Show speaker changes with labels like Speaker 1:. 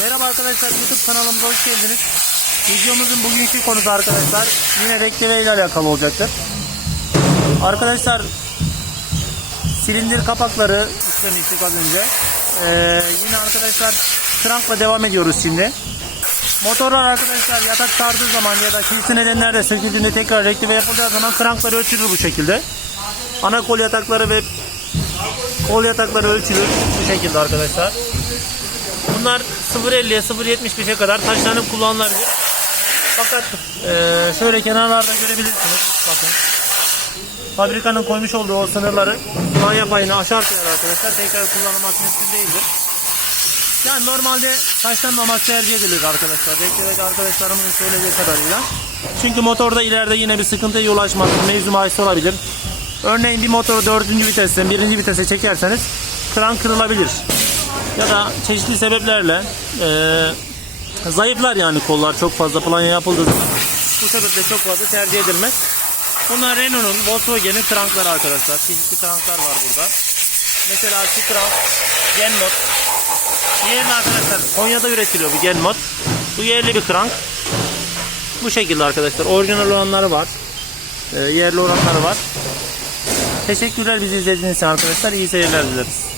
Speaker 1: Merhaba arkadaşlar YouTube kanalımıza hoş geldiniz. Videomuzun bugünkü konusu arkadaşlar yine rektive ile alakalı olacaktır. Arkadaşlar silindir kapakları istemiştik az önce. Ee, yine arkadaşlar krankla devam ediyoruz şimdi. Motorlar arkadaşlar yatak sardığı zaman ya da kilitli nedenlerde söküldüğünde tekrar rektive yapılacağı zaman kranklar ölçülür bu şekilde. Ana kol yatakları ve kol yatakları ölçülür bu şekilde arkadaşlar. Bunlar 0.50'ye 0.75'e kadar taşlanıp kullanılabilir. Fakat eee, şöyle kenarlarda görebilirsiniz. Bakın. Fabrikanın koymuş olduğu o sınırları manya payını aşarsa arkadaşlar tekrar kullanılması mümkün değildir. Yani normalde taşlanmaması tercih edilir arkadaşlar. Bekleyici arkadaşlarımızın söylediği kadarıyla. Çünkü motorda ileride yine bir sıkıntıya yol açması mevzu bahis olabilir. Örneğin bir motoru dördüncü vitesten birinci vitese çekerseniz kran kırılabilir. Ya da çeşitli sebeplerle eee, zayıflar yani kollar çok fazla planya yapıldığı zaman. Bu sebeple çok fazla tercih edilmez. Bunlar Renault'un, Volkswagen'in krankları arkadaşlar. Çeşitli kranklar var burada. Mesela şu krank Genmod. Yerli arkadaşlar Konya'da üretiliyor bu Genmod. Bu yerli bir krank. Bu şekilde arkadaşlar. Orijinal olanları var. Ee, yerli olanları var. Teşekkürler bizi izlediğiniz için arkadaşlar. İyi seyirler dileriz.